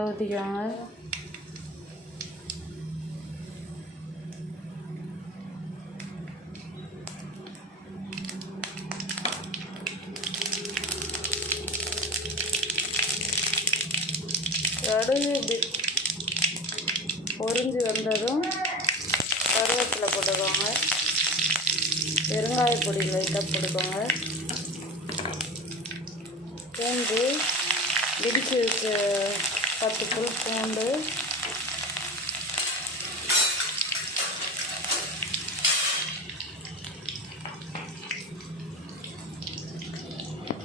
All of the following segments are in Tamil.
லைட்டாக ஊற்றிக்கோங்க. கடுகு இப்படி பொரிஞ்சு வந்ததும் கருவேப்பிலை போட்டுக்கோங்க. பெருங்காய பொடி லைட்டாக போட்டுக்கோங்க. பூண்டு இடிச்சு வச்ச 10 பல் பூண்டு,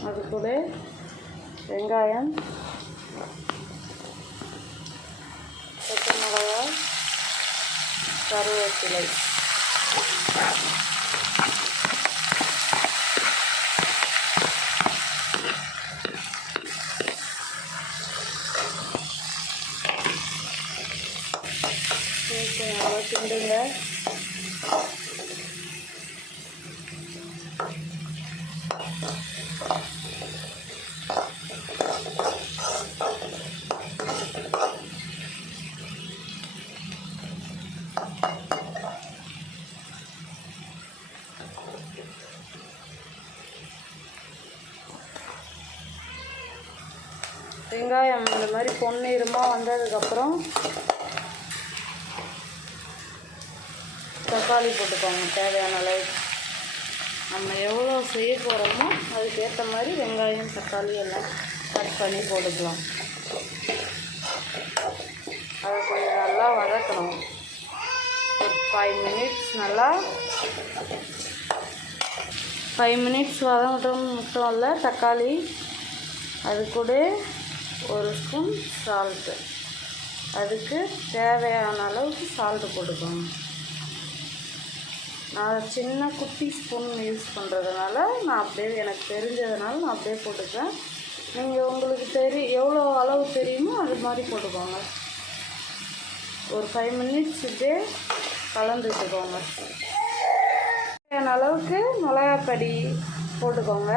அது கூட வெங்காயம், பச்சை மிளகாய், கருவேப்பிலை, நல்லா கிண்டுங்க. வெங்காயம் இந்த மாதிரி பொன்னிறமாக வந்ததுக்கப்புறம் தக்காளி போட்டுக்கோங்க. தேவையான அளவு நம்ம எவ்வளோ செய்ய போகிறோமோ அதுக்கேற்ற மாதிரி வெங்காயம் தக்காளி எல்லாம் கட் பண்ணி போட்டுக்கலாம். அதை கொஞ்சம் நல்லா வதக்கணும். ஒரு 5 மினிட்ஸ் நல்லா 5 மினிட்ஸ் வதங்கட்டும். மட்டும் இல்லை, தக்காளி அது கூட 1 ஸ்பூன் சால்ட்டு, அதுக்கு தேவையான அளவுக்கு சால்ட்டு போட்டுக்கோங்க. நான் சின்ன குட்டி ஸ்பூன் யூஸ் பண்ணுறதுனால நான் அப்படியே எனக்கு தெரிஞ்சதுனால நான் அப்படியே போட்டுக்கிறேன். நீங்கள் உங்களுக்கு எவ்வளோ அளவு தெரியுமோ அது மாதிரி போட்டுக்கோங்க. ஒரு 5 மினிட்ஸ் இப்படியே கலந்துட்டுக்கோங்க. தேவையான அளவுக்கு மிளகாப்பொடி போட்டுக்கோங்க.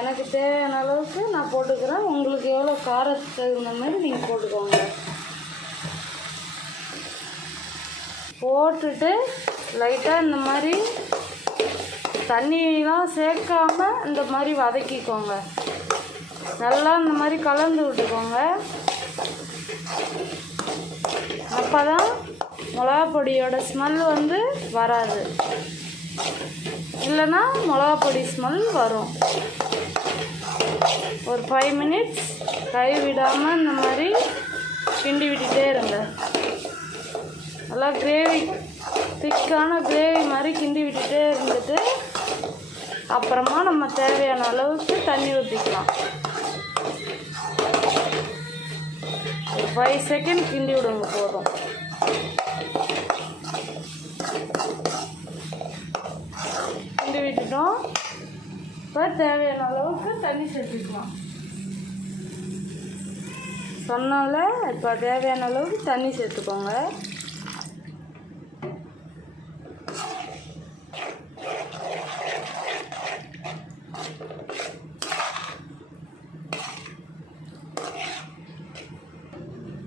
எனக்கு தேவையான அளவுக்கு நான் போட்டுக்கிறேன். உங்களுக்கு எவ்வளோ காரத்துக்கு தகுந்த மாதிரி நீங்கள் போட்டுக்கோங்க. போட்டுட்டு லைட்டாக இந்த மாதிரி தண்ணியெலாம் சேர்க்காமல் இந்த மாதிரி வதக்கிக்கோங்க. நல்லா இந்த மாதிரி கலந்து விட்டுக்கோங்க. அப்போ தான் மிளகா பொடியோட ஸ்மெல் வராது. இல்லைன்னா மிளகா பொடி ஸ்மெல் வரும். ஒரு 5 மினிட்ஸ் கை விடாமல் இந்த மாதிரி கிண்டி விட்டுட்டே இருங்க. நல்லா திக்கான கிரேவி மாதிரி கிண்டி விட்டுட்டே இருந்துட்டு அப்புறமா நம்ம தேவையான அளவுக்கு தண்ணி ஊற்றிக்கலாம். ஒரு 5 செகண்ட் கிண்டி விடுங்க போதும். கிண்டி விட்டுட்டோம். இப்போ தேவையான அளவுக்கு தண்ணி சேர்த்துக்கலாம். சொன்னால இப்போ தேவையான அளவுக்கு தண்ணி சேர்த்துக்கோங்க.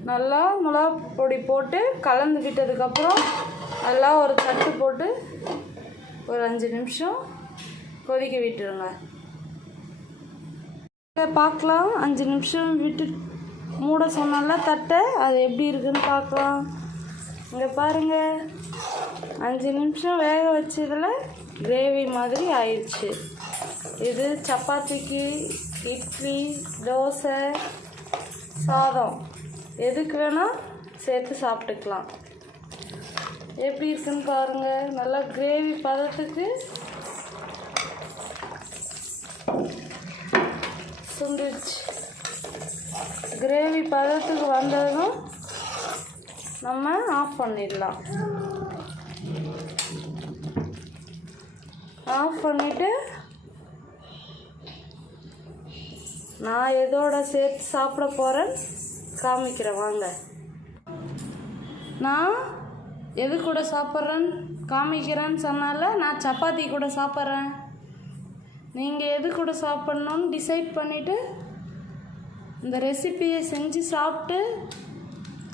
நல்லா மிளகா பொடி போட்டு கலந்து விட்டதுக்கப்புறம் நல்லா ஒரு தட்டு போட்டு ஒரு 5 நிமிஷம் கொதிக்க விட்டுருங்க. பார்க்கலாம். 5 நிமிஷம் விட்டு மூட சொன்னால தட்டை அது எப்படி இருக்குன்னு பார்க்கலாம். இங்கே பாருங்கள், 5 நிமிஷம் வேக வச்சதில் கிரேவி மாதிரி ஆயிடுச்சு. இது சப்பாத்திக்கு, இட்லி, தோசை, சாதம் எதுக்கு வேணால் சேர்த்து சாப்பிட்டுக்கலாம். எப்படி இருக்குன்னு பாருங்கள். நல்லா கிரேவி பதத்துக்கு சுண்டிடுச்சு. கிரேவி பதத்துக்கு வந்ததும் நம்ம ஆஃப் பண்ணிடலாம். ஆஃப் பண்ணிவிட்டு நான் எதோட சேர்த்து சாப்பிட போகிறேன்னு காமிக்கிறேன் வாங்க. நான் எது கூட சாப்பிட்றேன்னு காமிக்கிறேன்னு சொன்னால நான் சப்பாத்தி கூட சாப்பிட்றேன். நீங்கள் எது கூட சாப்பிட்ணுன்னு டிசைட் பண்ணிவிட்டு இந்த ரெசிபியை செஞ்சு சாப்பிட்டு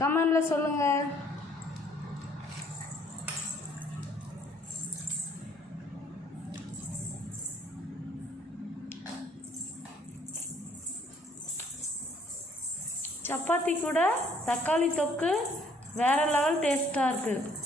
கமெண்டில் சொல்லுங்கள். சப்பாத்தி கூட தக்காளி தொக்கு வேறு லெவல் டேஸ்ட்டாக இருக்குது.